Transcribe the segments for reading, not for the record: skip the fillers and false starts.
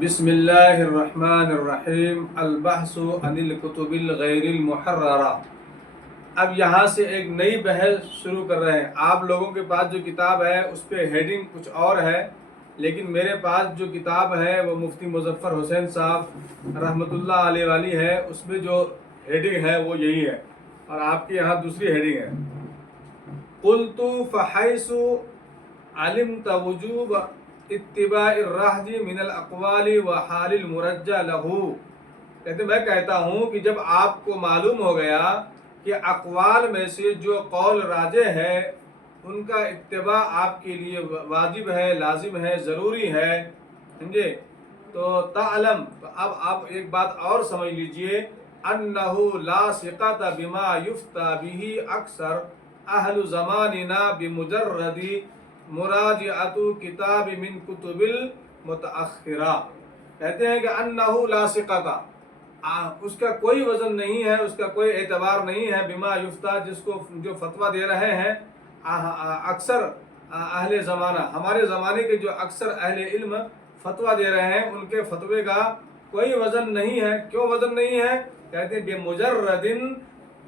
بسم اللہ الرحمن الرحیم البحث عن الکتب الغیر المحررہ۔ اب یہاں سے ایک نئی بحث شروع کر رہے ہیں۔ آپ لوگوں کے پاس جو کتاب ہے اس پہ ہیڈنگ کچھ اور ہے، لیکن میرے پاس جو کتاب ہے وہ مفتی مظفر حسین صاحب رحمۃ اللہ علیہ والی ہے، اس میں جو ہیڈنگ ہے وہ یہی ہے، اور آپ کے یہاں دوسری ہیڈنگ ہے۔ قلت فحیث علمت وجوب اتباع الرہج من الاقوال وحال المرجع لہو، کہتے میں کہتا ہوں کہ جب آپ کو معلوم ہو گیا کہ اقوال میں سے جو قول راجح ہے ان کا اتباع آپ کے لیے واجب ہے، لازم ہے، ضروری ہے، سمجھے؟ تو تعلم، تو اب آپ ایک بات اور سمجھ لیجئے، انہ لا ثقۃ بما یفتیٰ بہ اکثر اہل زماننا بمجرد مراجعۃ کتاب من کتب المتأخرہ، کہتے ہیں کہ انہ لا ثقۃ، اس کا کوئی وزن نہیں ہے، اس کا کوئی اعتبار نہیں ہے، بما یفتیٰ، جس کو جو فتویٰ دے رہے ہیں اکثر اہل زمانہ، ہمارے زمانے کے جو اکثر اہل علم فتویٰ دے رہے ہیں ان کے فتوے کا کوئی وزن نہیں ہے۔ کیوں وزن نہیں ہے؟ کہتے ہیں بمجرد،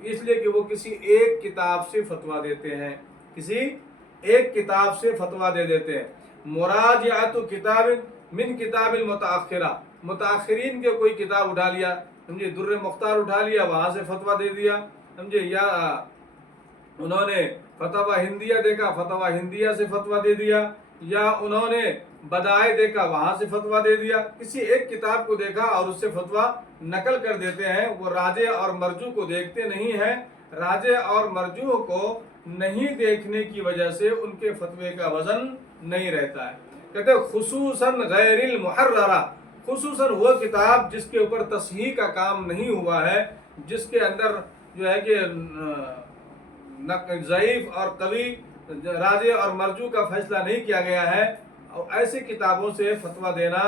اس لیے کہ وہ کسی ایک کتاب سے فتویٰ دیتے ہیں، کسی ایک کتاب سے فتویٰ دے دیتے ہیں۔ مراجعۃ کتاب من کتاب المتأخرہ، متاخرین کے کوئی کتاب اٹھا لیا، سمجھے، در مختار اٹھا لیا، وہاں سے فتویٰ دے دیا، سمجھے، یا انہوں نے فتویٰ ہندیہ دیکھا، فتویٰ ہندیہ سے فتویٰ دے دیا، یا انہوں نے بدائع دیکھا، وہاں سے فتویٰ دے دیا، کسی ایک کتاب کو دیکھا اور اس سے فتویٰ نقل کر دیتے ہیں۔ وہ راجح اور مرجوح کو دیکھتے نہیں ہیں، راجح اور مرجوح کو نہیں دیکھنے کی وجہ سے ان کے فتوے کا وزن نہیں رہتا ہے۔ کہتے ہیں خصوصاً غیر المحررہ، خصوصاً وہ کتاب جس کے اوپر تصحیح کا کام نہیں ہوا ہے، جس کے اندر جو ہے کہ ضعیف اور قوی، راجح اور مرجوح کا فیصلہ نہیں کیا گیا ہے، اور ایسی کتابوں سے فتویٰ دینا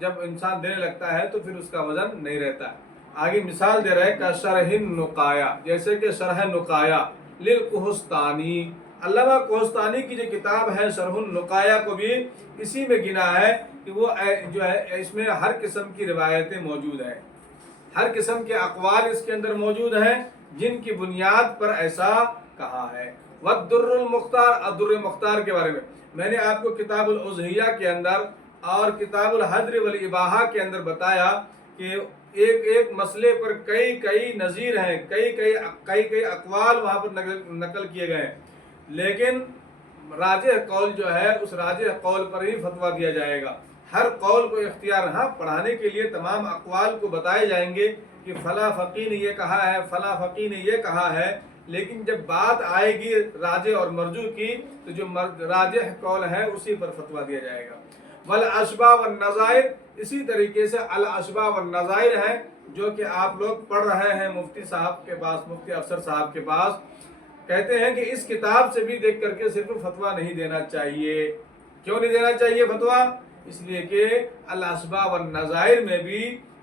جب انسان دینے لگتا ہے تو پھر اس کا وزن نہیں رہتا ہے۔ آگے مثال دے رہے کہ شرح النقایا، جیسے کہ شرح نقایا للقحطانی، علامہ قحطانی کی جو کتاب ہے شرح النقایا کو بھی اسی میں گنا ہے کہ وہ جو ہے اس میں ہر قسم کی روایتیں موجود ہیں، ہر قسم کے اقوال اس کے اندر موجود ہیں جن کی بنیاد پر ایسا کہا ہے۔ والدر المختار، الدر مختار کے بارے میں نے آپ کو کتاب الاضحیہ کے اندر اور کتاب الحجر والاباحہ کے اندر بتایا کہ ایک ایک مسئلے پر کئی نظیر ہیں، کئی اقوال وہاں پر نقل کیے گئے ہیں، لیکن راجح قول جو ہے اس راجح قول پر ہی فتویٰ دیا جائے گا۔ ہر قول کو اختیار، ہاں پڑھانے کے لیے تمام اقوال کو بتائے جائیں گے کہ فلاں فقیہ نے یہ کہا ہے، فلاں فقیہ نے یہ کہا ہے، لیکن جب بات آئے گی راجح اور مرجوح کی تو جو راجح قول ہے اسی پر فتویٰ دیا جائے گا۔ والاشباہ والنظائر، اسی طریقے سے الاشباہ والنظائر ہیں جو کہ آپ لوگ پڑھ رہے ہیں مفتی صاحب کے پاس، مفتی افسر صاحب کے پاس، کہتے ہیں کہ اس کتاب سے بھی دیکھ کر کے صرف فتویٰ نہیں دینا چاہیے۔ کیوں نہیں دینا چاہیے فتویٰ؟ اس لیے کہ الاشباہ والنظائر میں بھی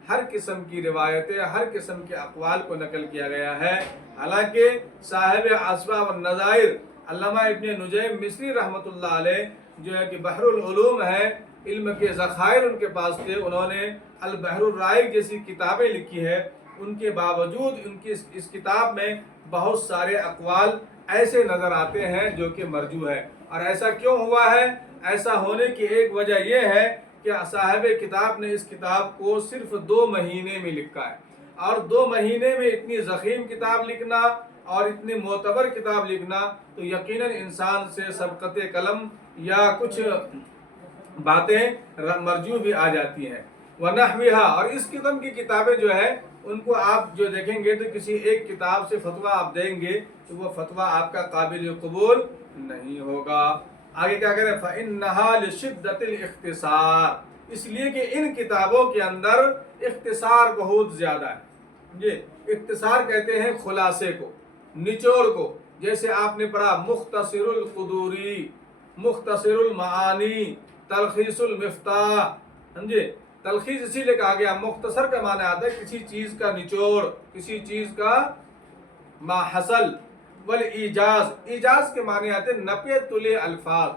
ہر قسم کی روایتیں، ہر قسم کے اقوال کو نقل کیا گیا ہے۔ حالانکہ صاحب اشباہ والنظائر علامہ ابن نجیم مصری رحمۃ اللہ علیہ جو ہے کہ بحر العلوم ہے، علم کے ذخائر ان کے پاس تھے، انہوں نے البحر الرائق جیسی کتابیں لکھی ہے، ان کے باوجود ان کی اس کتاب میں بہت سارے اقوال ایسے نظر آتے ہیں جو کہ مرجوح ہے۔ اور ایسا کیوں ہوا ہے؟ ایسا ہونے کی ایک وجہ یہ ہے کہ صاحب کتاب نے اس کتاب کو صرف 2 مہینے میں لکھا ہے، اور 2 مہینے میں اتنی ضخیم کتاب لکھنا اور اتنی معتبر کتاب لکھنا تو یقیناً انسان سے سبقت قلم یا کچھ باتیں مرجوح بھی آ جاتی ہیں۔ وَنَحْوِهَا، اور اس قسم کی کتابیں جو ہے ان کو آپ جو دیکھیں گے تو کسی ایک کتاب سے فتویٰ آپ دیں گے تو وہ فتویٰ آپ کا قابل قبول نہیں ہوگا۔ آگے کیا کہہ رہے ہیں؟ فَإِنَّهَا لِشِدَّةِ الْاخْتِصَارِ، اس لیے کہ ان کتابوں کے اندر اختصار بہت زیادہ ہے۔ یہ اختصار کہتے ہیں خلاصے کو، نچوڑ کو، جیسے آپ نے پڑھا مختصر القدوری، مختصر المعانی، تلخیص المفتاح، سمجھے؟ تلخیص اسی لیے کہا گیا، مختصر کا معنی آتا ہے کسی چیز کا نچوڑ، کسی چیز کا ما حصل۔ والایجاز، ایجاز کے معنی آتے ہیں نفی طول الفاظ،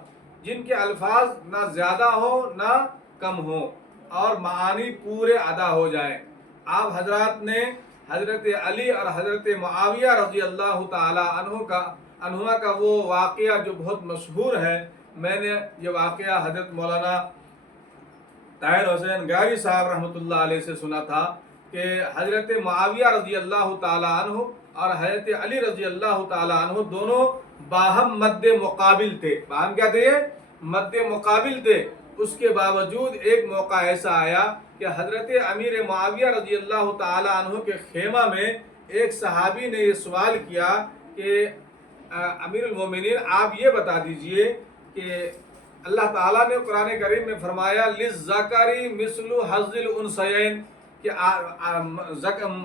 جن کے الفاظ نہ زیادہ ہوں نہ کم ہوں، اور معانی پورے ادا ہو جائیں۔ آپ حضرات نے حضرت علی اور حضرت معاویہ رضی اللہ تعالی عنہما کا وہ واقعہ جو بہت مشہور ہے، میں نے یہ واقعہ حضرت مولانا طاہر حسین گاوی صاحب رحمۃ اللہ علیہ سے سنا تھا کہ حضرت معاویہ رضی اللہ تعالی عنہ اور حضرت علی رضی اللہ تعالی عنہ دونوں باہم مد مقابل تھے۔ باہم کیا تھے؟ مد مقابل تھے۔ اس کے باوجود ایک موقع ایسا آیا کہ حضرت امیر معاویہ رضی اللہ تعالی عنہ کے خیمہ میں ایک صحابی نے یہ سوال کیا کہ امیر المومنین آپ یہ بتا دیجئے کہ اللہ تعالیٰ نے قرآن کریم میں فرمایا لِلذَّكَرِ مِثْلُ حَظِّ الْأُنثَيَيْنِ کہ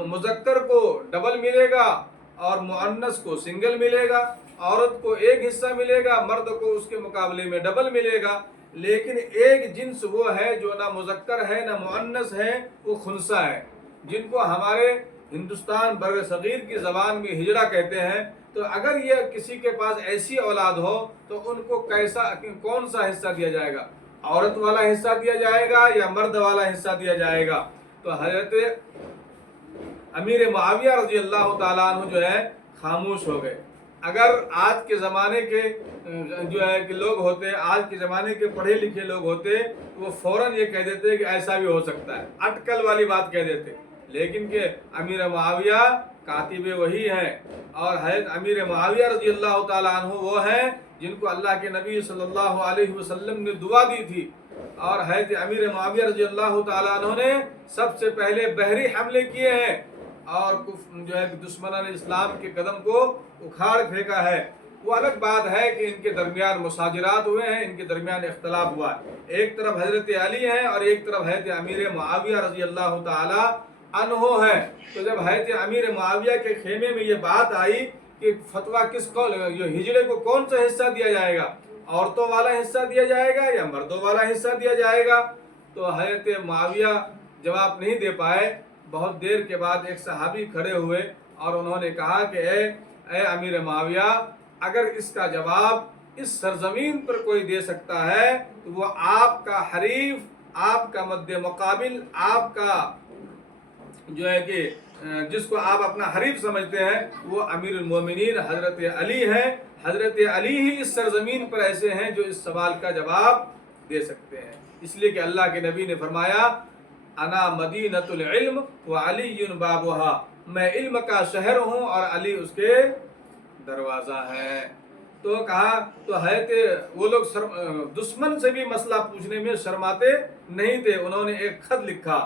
مذکر کو ڈبل ملے گا اور مؤنث کو سنگل ملے گا، عورت کو ایک حصہ ملے گا، مرد کو اس کے مقابلے میں ڈبل ملے گا، لیکن ایک جنس وہ ہے جو نہ مذکر ہے نہ مؤنث ہے، وہ خنثی ہے، جن کو ہمارے ہندوستان بر صغیر کی زبان میں ہجڑا کہتے ہیں۔ تو اگر یہ کسی کے پاس ایسی اولاد ہو تو ان کو کون سا حصہ دیا جائے گا؟ عورت والا حصہ دیا جائے گا یا مرد والا حصہ دیا جائے گا؟ تو حضرت امیر معاویہ رضی اللہ تعالیٰ عنہ جو ہے خاموش ہو گئے۔ اگر آج کے زمانے کے جو ہے کہ لوگ ہوتے، آج کے زمانے کے پڑھے لکھے لوگ ہوتے، وہ فوراً یہ کہہ دیتے کہ ایسا بھی ہو سکتا ہے، اٹکل والی بات کہہ دیتے، لیکن کہ امیر معاویہ کاتب وحی ہیں، اور حضرت امیر معاویہ رضی اللہ تعالیٰ عنہ وہ ہیں جن کو اللہ کے نبی صلی اللہ علیہ وسلم نے دعا دی تھی، اور حضرت امیر معاویہ رضی اللہ تعالیٰ عنہ نے سب سے پہلے بحری حملے کیے ہیں اور جو ہے دشمنان اسلام کے قدم کو اکھاڑ پھینکا ہے۔ وہ الگ بات ہے کہ ان کے درمیان مشاجرات ہوئے ہیں، ان کے درمیان اختلاف ہوا ہے، ایک طرف حضرت علی ہیں اور ایک طرف حضرت امیر معاویہ رضی اللہ تعالی عنہ ہے۔ تو جب حضرت امیر معاویہ کے خیمے میں یہ بات آئی کہ فتویٰ کس کو، یہ ہجڑے کو کون سا حصہ دیا جائے گا، عورتوں والا حصہ دیا جائے گا یا مردوں والا حصہ دیا جائے گا، تو حضرت معاویہ جواب نہیں دے پائے۔ بہت دیر کے بعد ایک صحابی کھڑے ہوئے اور انہوں نے کہا کہ اے امیر معاویہ، اگر اس کا جواب اس سرزمین پر کوئی دے سکتا ہے تو وہ آپ کا حریف، آپ کا مد مقابل، آپ کا جو ہے کہ جس کو آپ اپنا حریف سمجھتے ہیں، وہ امیر المومنین حضرت علی ہیں۔ حضرت علی ہی اس سرزمین پر ایسے ہیں جو اس سوال کا جواب دے سکتے ہیں، اس لیے کہ اللہ کے نبی نے فرمایا انا مدینۃ العلم وعلی بابھا، میں علم کا شہر ہوں اور علی اس کے دروازہ ہے۔ تو کہا تو حضرت وہ لوگ دشمن سے بھی مسئلہ پوچھنے میں شرماتے نہیں تھے، انہوں نے ایک خط لکھا،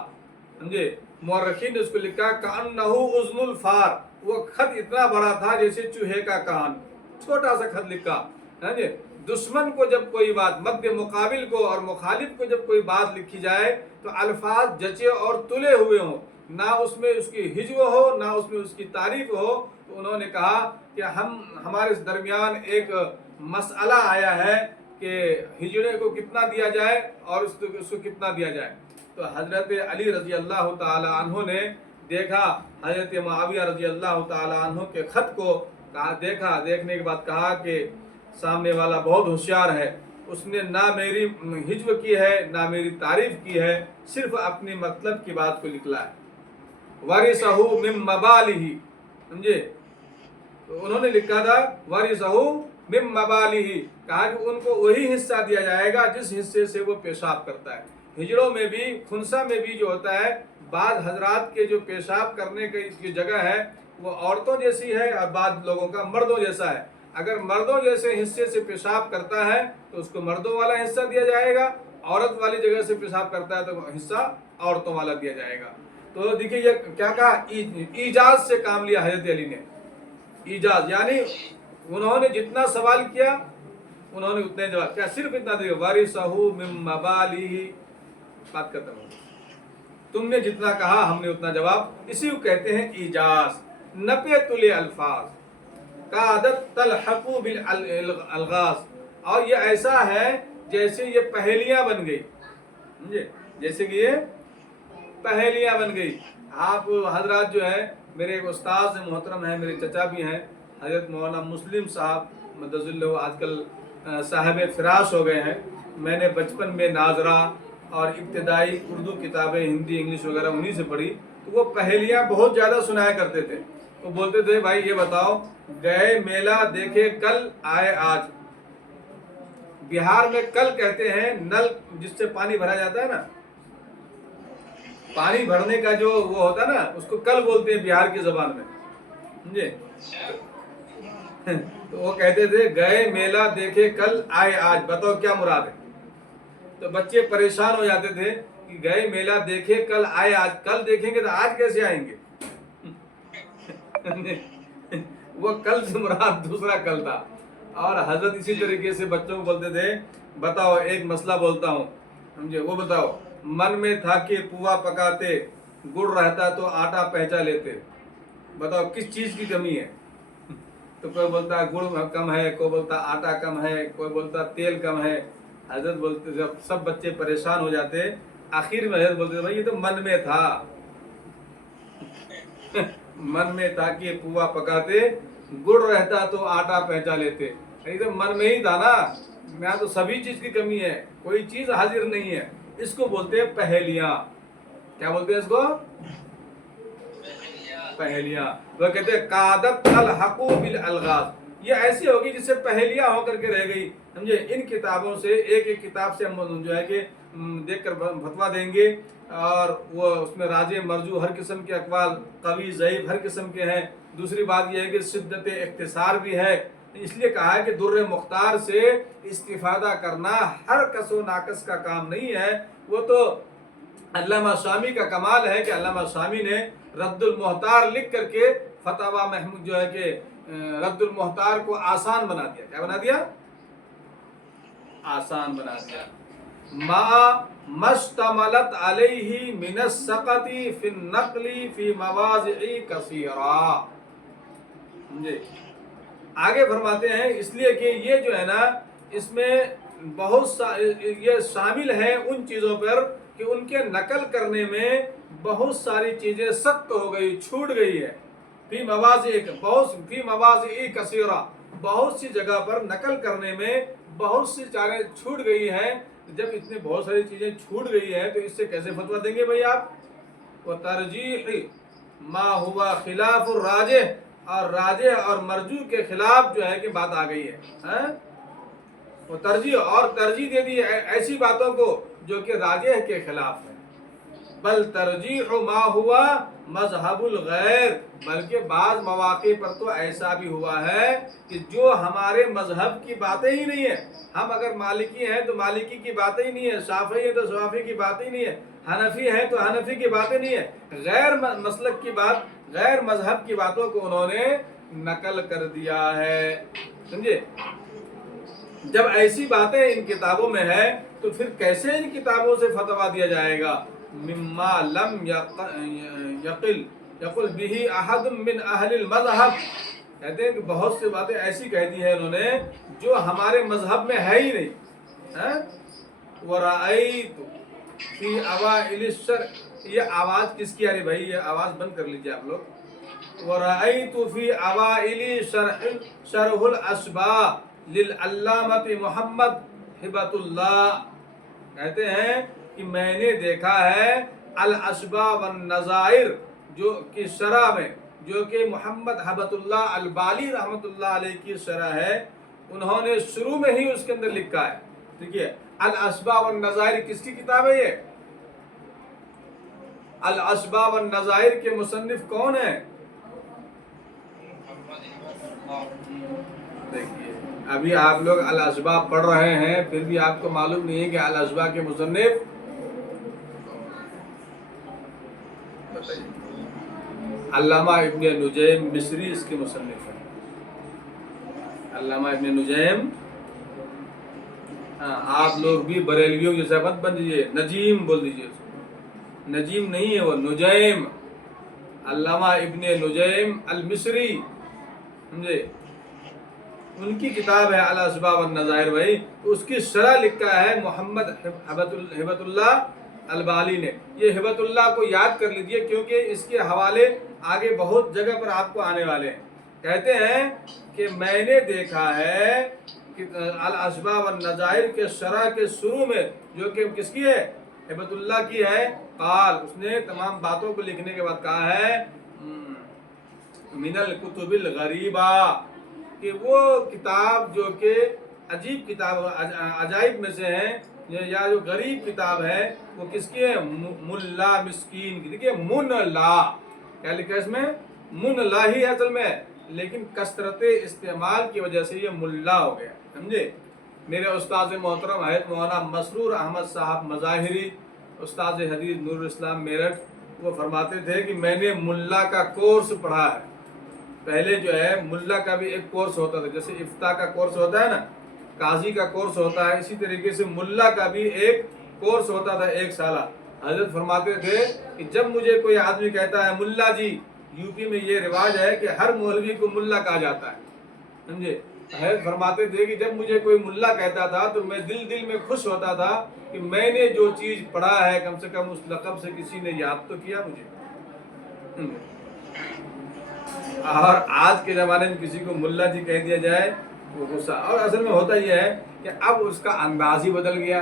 سمجھے، مورخین نے اس کو لکھا کأنہ اذن الفار، وہ خط اتنا بڑا تھا جیسے چوہے کا کان، چھوٹا سا خط لکھا۔ دشمن کو جب کوئی بات، مد مقابل کو اور مخالف کو جب کوئی بات لکھی جائے تو الفاظ جچے اور تلے ہوئے ہوں، نہ اس میں اس کی ہجو ہو نہ اس میں اس کی تعریف ہو۔ تو انہوں نے کہا کہ ہمارے درمیان ایک مسئلہ آیا ہے کہ ہجڑے کو کتنا دیا جائے اور اس کو کتنا دیا جائے۔ تو حضرت علی رضی اللہ تعالی عنہ نے دیکھا حضرت معاویہ رضی اللہ تعالی عنہ کے خط کو، دیکھا، دیکھنے کے بعد کہا کہ سامنے والا بہت ہوشیار ہے، اس نے نہ میری ہجو کی ہے نہ میری تعریف کی ہے، صرف اپنی مطلب کی بات کو نکلا ہے۔ وَرِثَهُ مِن مَبَالِهِ، سمجھے، تو انہوں نے لکھا تھا وَرِثَهُ مِن مَبَالِهِ، کہا کہ ان کو وہی حصہ دیا جائے گا جس حصے سے وہ پیشاب کرتا ہے۔ ہجڑوں میں بھی، خنثی میں بھی جو ہوتا ہے، بعض حضرات کے جو پیشاب کرنے کی جگہ ہے وہ عورتوں جیسی ہے اور بعض لوگوں کا مردوں جیسا ہے۔ اگر مردوں جیسے حصے سے پیشاب کرتا ہے تو اس کو مردوں والا حصہ دیا جائے گا، عورت والی جگہ سے پیشاب کرتا ہے تو حصہ عورتوں والا دیا جائے گا۔ تو دیکھیے یہ کیا کہا، ایجاز سے کام لیا حضرت علی نے، ایجاز، یعنی انہوں نے جتنا سوال کیا انہوں نے اتنے جواب کیا، صرف اتنا دیا وَرِثَهُ مِن مَبَالِهِ، بات ختم ہو، تم نے جتنا کہا ہم نے اتنا جواب، اسی کو کہتے ہیں ایجاز۔ نپیت الفاظ قعدت تلحق بالالغاز، اور یہ ایسا ہے جیسے یہ پہیلیاں بن گئی، جیسے کہ یہ پہیلیاں بن گئی۔ آپ حضرات جو ہے، میرے ایک استاذ محترم ہیں، میرے چچا بھی ہیں، حضرت مولانا مسلم صاحب مدظ اللہ، آج کل صاحب فراش ہو گئے ہیں۔ میں نے بچپن میں ناظرہ اور ابتدائی اردو کتابیں ہندی انگلش وغیرہ انہی سے پڑھی، تو وہ پہیلیاں بہت زیادہ سنایا کرتے تھے۔ وہ بولتے تھے بھائی یہ بتاؤ، گئے میلہ دیکھے کل آئے آج۔ بہار میں کل کہتے ہیں نل جس سے پانی بھرا جاتا ہے نا، پانی بھرنے کا جو وہ ہوتا ہے نا، اس کو کل بولتے ہیں بہار کی زبان میں، سمجھے؟ تو وہ کہتے تھے گئے میلہ دیکھے کل آئے آج، بتاؤ کیا مراد ہے؟ تو بچے پریشان ہو جاتے تھے کہ گئے میلہ دیکھے کل آئے آج، کل دیکھیں گے تو آج کیسے آئیں گے؟ وہ کل سے مراد دوسرا کل تھا۔ اور حضرت اسی طریقے سے بچوں کو بولتے تھے بتاؤ ایک مسئلہ بولتا ہوں، سمجھے؟ وہ بتاؤ، من میں تھا کہ پوا پکاتے، گڑ رہتا تو آٹا پہنچا لیتے، بتاؤ کس چیز کی کمی ہے؟ تو کوئی بولتا گڑ کم ہے، کوئی بولتا آٹا کم ہے، کوئی بولتا تیل کم ہے۔ حضرت بولتے جب سب بچے پریشان ہو جاتے، آخر میں حضرت بولتے بھائی یہ تو من میں تھا، من میں تھا کہ پوا پکاتے، گڑ رہتا تو آٹا پہنچا لیتے۔ یہ تو من میں ہی تھا نا، یہاں تو سبھی چیز کی کمی ہے، کوئی چیز حاضر نہیں ہے۔ اس کو بولتے ہیں پہیلیاں۔ کیا بولتے ہیں اس کو؟ پہیلیاں۔ وہ کہتے ہیں قادت الحق بالالغاز، یہ ایسی ہوگی جس سے پہیلیاں ہو کر کے رہ گئی، سمجھے؟ ان کتابوں سے ایک ایک کتاب سے ہم جو ہے کہ دیکھ کر فتویٰ دیں گے، اور وہ اس میں راجع مرجوع ہر قسم کے اقوال، قوی ضعیف ہر قسم کے ہیں۔ دوسری بات یہ ہے کہ شدت اختصار بھی ہے، اس لیے کہا ہے کہ در مختار سے استفادہ کرنا ہر کس و ناقص کا کام نہیں ہے۔ وہ تو علامہ شامی کا کمال ہے کہ علامہ شامی نے رد المحتار لکھ کر کے فتاوی محمود جو ہے کہ رد المحتار کو آسان بنا دیا۔ کیا بنا دیا؟ آسان بنا دیا۔ ما مشتملت علیہ من السقط فی النقل فی مواضع کثیرہ۔ آگے فرماتے ہیں اس لیے کہ یہ جو ہے نا، اس میں بہت یہ شامل ہے ان چیزوں پر کہ ان کے نقل کرنے میں بہت ساری چیزیں سخت ہو گئی، چھوٹ گئی ہے۔ فی مواضع کثیرہ، بہت سی جگہ پر نقل کرنے میں بہت سی چیزیں چھوٹ گئی ہیں۔ جب اتنے بہت ساری چیزیں چھوٹ گئی ہیں تو اس سے کیسے فتویٰ دیں گے بھائی آپ؟ وترجیح ما ہوا خلاف الراجح، اور راجح اور مرجوح کے خلاف جو ہے کہ بات آ گئی ہے، وہ ترجیح اور ترجیح دے دی ایسی باتوں کو جو کہ راجح کے خلاف ہے۔ بل ترجیح ما ہوا مذہب الغیر، بلکہ بعض مواقع پر تو ایسا بھی ہوا ہے کہ جو ہمارے مذہب کی باتیں ہی نہیں ہیں۔ ہم اگر مالکی ہیں تو مالکی کی باتیں ہی نہیں ہے، شافعی ہیں تو شافعی کی باتیں ہی نہیں ہے، حنفی ہیں تو حنفی کی باتیں نہیں ہے، غیر مسلک کی بات، غیر مذہب کی باتوں کو انہوں نے نقل کر دیا ہے، سمجھے؟ جب ایسی باتیں ان کتابوں میں ہے تو پھر کیسے ان کتابوں سے فتویٰ دیا جائے گا؟ مما لم یقل به احد من اہل المذہب، کہتے ہیں کہ بہت سی باتیں ایسی کہہ دی ہیں انہوں نے جو ہمارے مذہب میں ہے ہی نہیں۔ وَرَأَيْتُ فِي أَوَائِلِ الشَّرْعِ، یہ آواز کس کی آ رہی بھائی؟ یہ آواز بند کر لیجئے آپ لوگ۔ وَرَأَيْتُ فِي أَوَائِلِ شَرْحُ الْأَشْبَاءِ للعلامۃ محمد ہبۃ اللہ، کہتے ہیں کہ میں نے دیکھا ہے الاشباء والنظائر جو کہ شرح میں، جو کہ محمد ہبۃ اللہ البالی رحمۃ اللہ علیہ کی شرح ہے، انہوں نے شروع میں ہی اس کے اندر لکھا ہے۔ دیکھیے الاشباء والنظائر کس کی کتاب ہے؟ یہ الاشباء والنظائر کے مصنف کون ہیں؟ دیکھیے ابھی آپ لوگ الاشباء پڑھ رہے ہیں، پھر بھی آپ کو معلوم نہیں ہے کہ الاشباء کے مصنف علامہ ابن نجیم مصری اس کے مصنف ہیں۔ علامہ ابن نجیم، آپ لوگ بھی بریلویوں جیسا مت بن دیجیے، نجیم بول دیجیے، نجیم نہیں ہے وہ، نجیم، علامہ ابن نجیم المصری، سمجھے؟ ان کی کتاب ہے الاشباء والنظائر بھائی، تو اس کی شرح لکھا ہے محمد ہبۃ اللہ البالی نے۔ یہ ہبۃ اللہ کو یاد کر لیجئے کیونکہ اس کے حوالے آگے بہت جگہ پر آپ کو آنے والے ہیں۔ کہتے ہیں کہ میں نے دیکھا ہے کہ الاشباء والنظائر کے شرح کے شروع میں، جو کہ کس کی ہے؟ ہیبت اللہ کی ہے. قال اس نے تمام باتوں کو لکھنے کے بعد کہا ہے من الکتب الغریبہ کہ وہ کتاب جو کہ عجیب کتاب عجائب میں سے ہیں یا جو غریب کتاب ہے وہ کس کی ہے؟ ملا مسکین کی. دیکھیے من لا کیا لکھا ہے اس میں؟ من لا ہی ہے اصل میں, لیکن کثرت استعمال کی وجہ سے یہ ملا ہو گیا. سمجھے؟ میرے استاد محترم حضرت مولانا مسرور احمد صاحب مظاہری استاد حدیث نور الاسلام میرٹھ, وہ فرماتے تھے کہ میں نے ملا کا کورس پڑھا ہے. پہلے جو ہے ملا کا بھی ایک کورس ہوتا تھا, جیسے افتاء کا کورس ہوتا ہے نا, قاضی کا کورس ہوتا ہے, اسی طریقے سے ملا کا بھی ایک کورس ہوتا تھا 1 سالہ. حضرت فرماتے تھے کہ جب مجھے کوئی آدمی کہتا ہے ملا جی, یو پی میں یہ رواج ہے کہ ہر مولوی کو ملا کہا جاتا ہے, سمجھے؟ حضرت فرماتے تھے کہ جب مجھے کوئی ملا کہتا تھا تو میں دل میں خوش ہوتا تھا کہ میں نے جو چیز پڑھا ہے کم سے کم اس لقب سے کسی نے یاد تو کیا مجھے. اور آج کے زمانے میں کسی کو ملا جی کہہ دیا جائے وہ غصہ. اور اصل میں ہوتا یہ ہے کہ اب اس کا انداز ہی بدل گیا,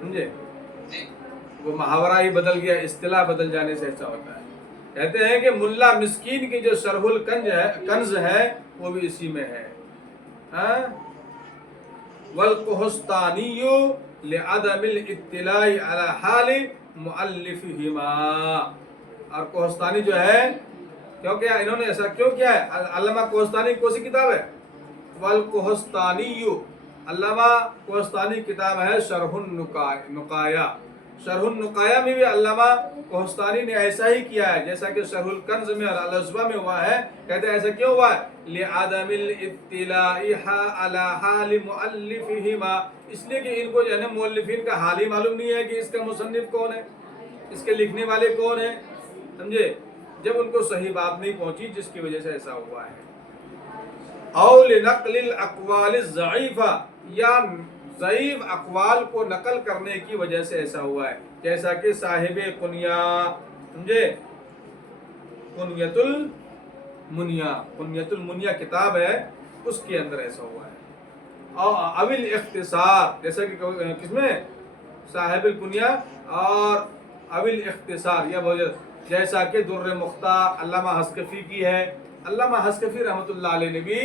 سمجھے, وہ محاورہ ہی بدل گیا, اصطلاح بدل جانے سے ایسا ہوتا ہے. کہتے ہیں کہ ملا مسکین کی جو شرح الکنز ہے وہ بھی اسی میں ہے. والقحطانی لعدم الاطلاع علی حال مؤلفہما. اور قحطانی جو ہے کیونکہ انہوں نے ایسا کیوں کیا ہے؟ علامہ قحطانی کون سی کتاب ہے؟ والقحطانی, علامہ قحطانی کتاب ہے شرح النقایا. شرح النقایا میں بھی علامہ قحطانی نے ایسا ہی کیا ہے جیسا کہ شرح الکنز میں اور العصبہ میں ہوا ہے. کہتے ہیں ایسا کیوں ہوا ہے؟ لعدم الاطلاع علی حال مؤلفہما, اس لیے کہ ان کو جو ہے مؤلفین کا حال ہی معلوم نہیں ہے کہ اس کا مصنف کون ہے, اس کے لکھنے والے کون ہیں, سمجھے, جب ان کو صحیح بات نہیں پہنچی جس کی وجہ سے ایسا ہوا ہے. او لنقل الاقوال الضعیفہ, یا ضعیف اقوال کو نقل کرنے کی وجہ سے ایسا ہوا ہے, جیسا کہ صاحب قنیہ, سمجھے, قنیۃ المنیہ کتاب ہے, اس کے اندر ایسا ہوا ہے. اور اول اختصار, جیسا کہ کس میں صاحب القنیہ اور اول اختصار, یا جیسا کہ در مختار علامہ حسکفی کی ہے. علامہ حسکفی رحمۃ اللہ علیہ نے بھی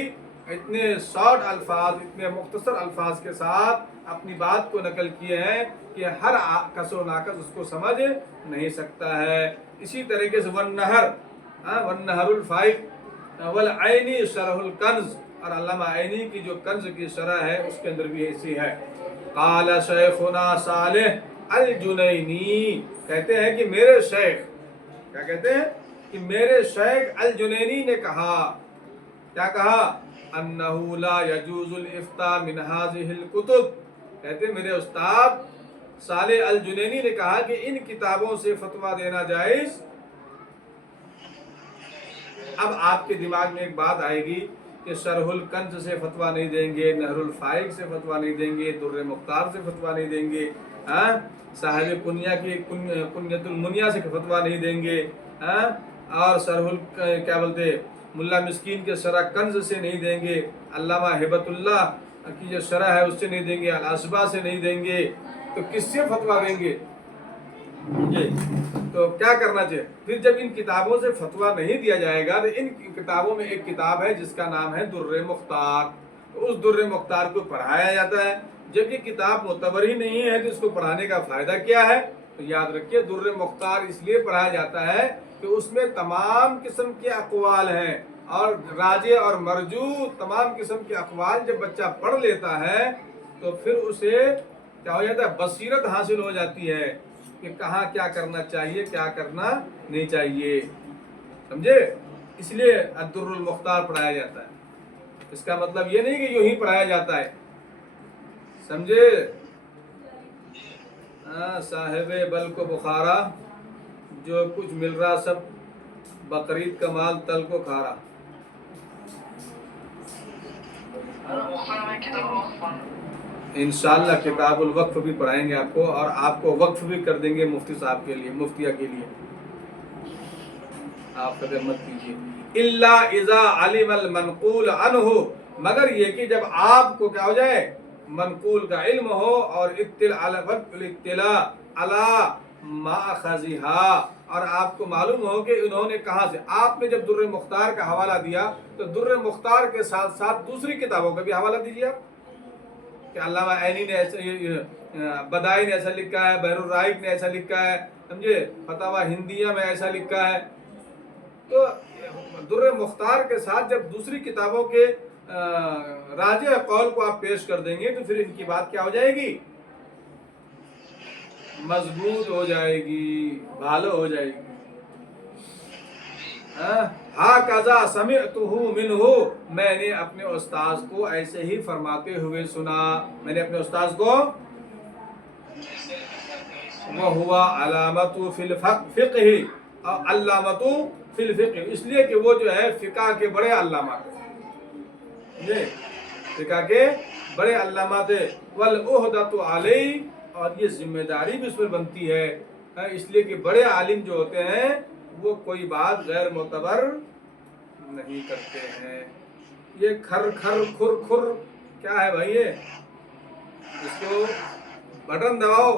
اتنے شارٹ الفاظ, اتنے مختصر الفاظ کے ساتھ اپنی بات کو نقل کیے ہیں کہ ہر کس و ناقص اس کو سمجھ نہیں سکتا ہے. اسی طریقے سے والنہر الفائق والعینی شرح الکنز, اور علامہ عینی کی جو کنز کی شرح ہے اس کے اندر بھی ایسی ہے. قال شیخنا صالح الجنینی, کہتے ہیں کہ میرے شیخ, کیا کہتے ہیں کہ میرے شیخ الجنینی نے کہا, کیا کہا؟ انہو لا یجوز الافتاء من هذه الکتب, کہتے ہیں میرے استاد صالح الجنینی نے کہا کہ ان کتابوں سے فتویٰ دینا جائز. اب آپ کے دماغ میں ایک بات آئے گی کہ شرح الکنز سے فتویٰ نہیں دیں گے, نہر الفائق سے فتویٰ نہیں دیں گے, در مختار سے فتویٰ نہیں دیں گے, صاحب قنیہ کی قنیۃ المنیہ سے فتویٰ نہیں دیں گے, اور کیا بولتے ملا مسکین کے شرح کنز سے نہیں دیں گے, علامہ ہیبت اللہ کی جو شرح ہے اس سے نہیں دیں گے, العصبہ سے نہیں دیں گے, تو کس سے فتویٰ دیں گے؟ تو کیا کرنا چاہیے پھر جب ان کتابوں سے فتویٰ نہیں دیا جائے گا؟ تو ان کتابوں میں ایک کتاب ہے جس کا نام ہے در مختار, تو اس در مختار کو پڑھایا جاتا ہے. جب یہ کتاب معتبر ہی نہیں ہے تو اس کو پڑھانے کا فائدہ کیا ہے؟ تو یاد رکھیے در مختار اس لیے پڑھایا جاتا ہے کہ اس میں تمام قسم کے اقوال ہیں, اور راجع اور مرجو تمام قسم کے اقوال جب بچہ پڑھ لیتا ہے تو پھر اسے کیا ہو جاتا ہے؟ بصیرت حاصل ہو جاتی ہے کہ کہاں کیا کرنا چاہیے, کیا کرنا نہیں چاہیے, سمجھے. اس لیے الدر المختار پڑھایا جاتا ہے. اس کا مطلب یہ نہیں کہ یوں ہی پڑھایا جاتا ہے, سمجھے. صاحب بلک و بخارا, جو کچھ مل رہا سب بقرعید کا مال تل کو کھا رہا. انشاءاللہ کتاب الوقف بھی پڑھائیں گے آپ کو, اور آپ کو وقف بھی کر دیں گے مفتی صاحب کے لیے, مفتیہ کے لیے. آپ قدر مت کیجیے. الا اذا علم المنقول عنہ, مگر یہ کہ جب آپ کو کیا ہو جائے؟ منقول کا علم ہو, اور اطلاع علی ماخذھا، اور آپ کو معلوم ہو کہ انہوں نے کہاں سے. آپ نے جب در مختار کا حوالہ دیا تو در مختار کے ساتھ ساتھ دوسری کتابوں کا بھی حوالہ دیجیے آپ، کہ علامہ عینی نے ایسا، بدائی نے ایسا لکھا ہے، بحر الرائق نے ایسا لکھا ہے، سمجھے، فتاوی ہندیہ میں ایسا لکھا ہے. تو در مختار کے ساتھ جب دوسری کتابوں کے راجح قول کو آپ پیش کر دیں گے تو پھر ان کی بات کیا ہو جائے گی؟ مضبوط ہو جائے گی، بھالو ہو جائے گی. ہاکذا سمعتہ منہ، میں نے اپنے استاذ کو ایسے ہی فرماتے ہوئے سنا. میں نے اپنے استاذ کو، وہو علامۃ فی الفقہ، علامۃ فی الفقہ، اس لیے کہ وہ جو ہے فقہ کے بڑے علامات ہیں، فقہ کے بڑے علامات ہیں. والعہدۃ علیہ، اور یہ ذمہ داری بھی اس پر بنتی ہے، اس لیے کہ بڑے عالم جو ہوتے ہیں وہ کوئی بات غیر معتبر نہیں کرتے ہیں. یہ کھر کھر کھر کھر کیا ہے بھائی؟ یہ اس کو بٹن دباؤ.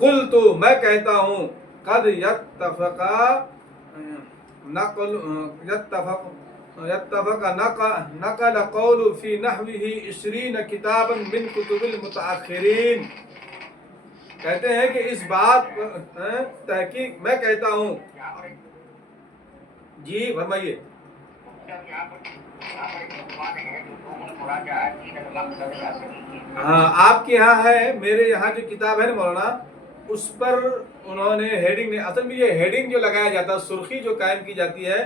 قلت، میں کہتا ہوں، قد یتفق نقل قول فی نحوہ 20 کتابا من کتب المتاخرین. کہتے ہیں کہ اس بات تحقیق، میں کہتا ہوں، جی فرمائیے. ہاں آپ کے یہاں ہے، میرے یہاں جو کتاب ہے نا مولانا، اس پر انہوں نے ہیڈنگ، اصل میں یہ ہیڈنگ جو لگایا جاتا ہے، سرخی جو قائم کی جاتی ہے،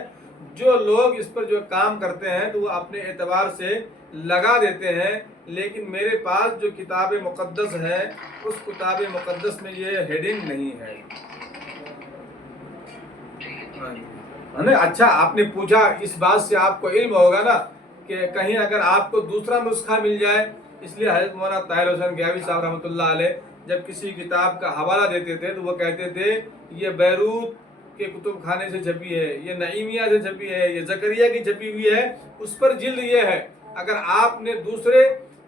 جو لوگ اس پر جو کام کرتے ہیں تو وہ اپنے اعتبار سے لگا دیتے ہیں، لیکن میرے پاس جو کتاب مقدس ہے اس کتاب مقدس میں یہ ہیڈنگ نہیں ہے. اچھا آپ نے پوچھا، اس بات سے آپ کو علم ہوگا نا کہ کہیں اگر آپ کو دوسرا نسخہ مل جائے. اس لیے حضرت مولانا طاہر حسین گیاوی صاحب رحمۃ اللہ علیہ جب کسی کتاب کا حوالہ دیتے تھے تو وہ کہتے تھے یہ بیروت کے کتب خانے سے چھپی ہے، یہ نعیمیہ سے چھپی ہے، یہ زکریہ کی چھپی ہوئی ہے، اس پر جلد یہ ہے. اگر آپ نے دوسرے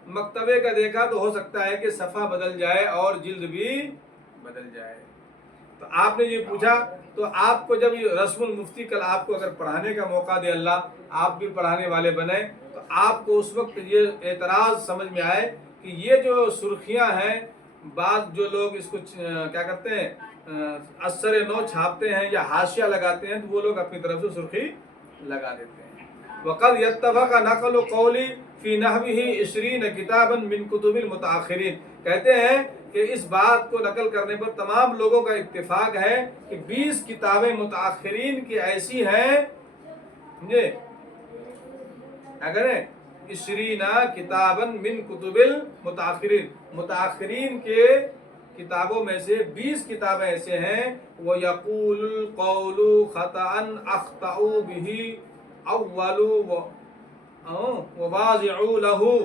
مکتبے کا دیکھا تو ہو سکتا ہے کہ صفحہ بدل جائے اور جلد بھی بدل جائے. تو آپ نے یہ پوچھا، تو آپ کو جب یہ رسم المفتی کل آپ کو اگر پڑھانے کا موقع دے اللہ، آپ بھی پڑھانے والے بنے، تو آپ کو اس وقت یہ اعتراض سمجھ میں آئے کہ یہ جو سرخیاں ہیں، بعض جو لوگ اس کو کیا کرتے ہیں، اثر نو چھاپتے ہیں یا حاشیہ لگاتے ہیں، تو وہ لوگ اپنی طرف سے سرخی لگا دیتے ہیں. وقد یتفق نقل قولی فی نحوہ 20 کتابا من کتب المتاخرین. کہتے ہیں کہ اس بات کو نقل کرنے پر تمام لوگوں کا اتفاق ہے کہ 20 کتابیں متاخرین کی ایسی ہیں، اگر 20 کتابا من کتب المتاخرین، متاخرین کے کتابوں میں سے 20 کتابیں ایسے ہیں. وَيَقُولُ الْقَوْلُ خَطَأً أَخْطَأُوا بِهِ اول وواضع لہو.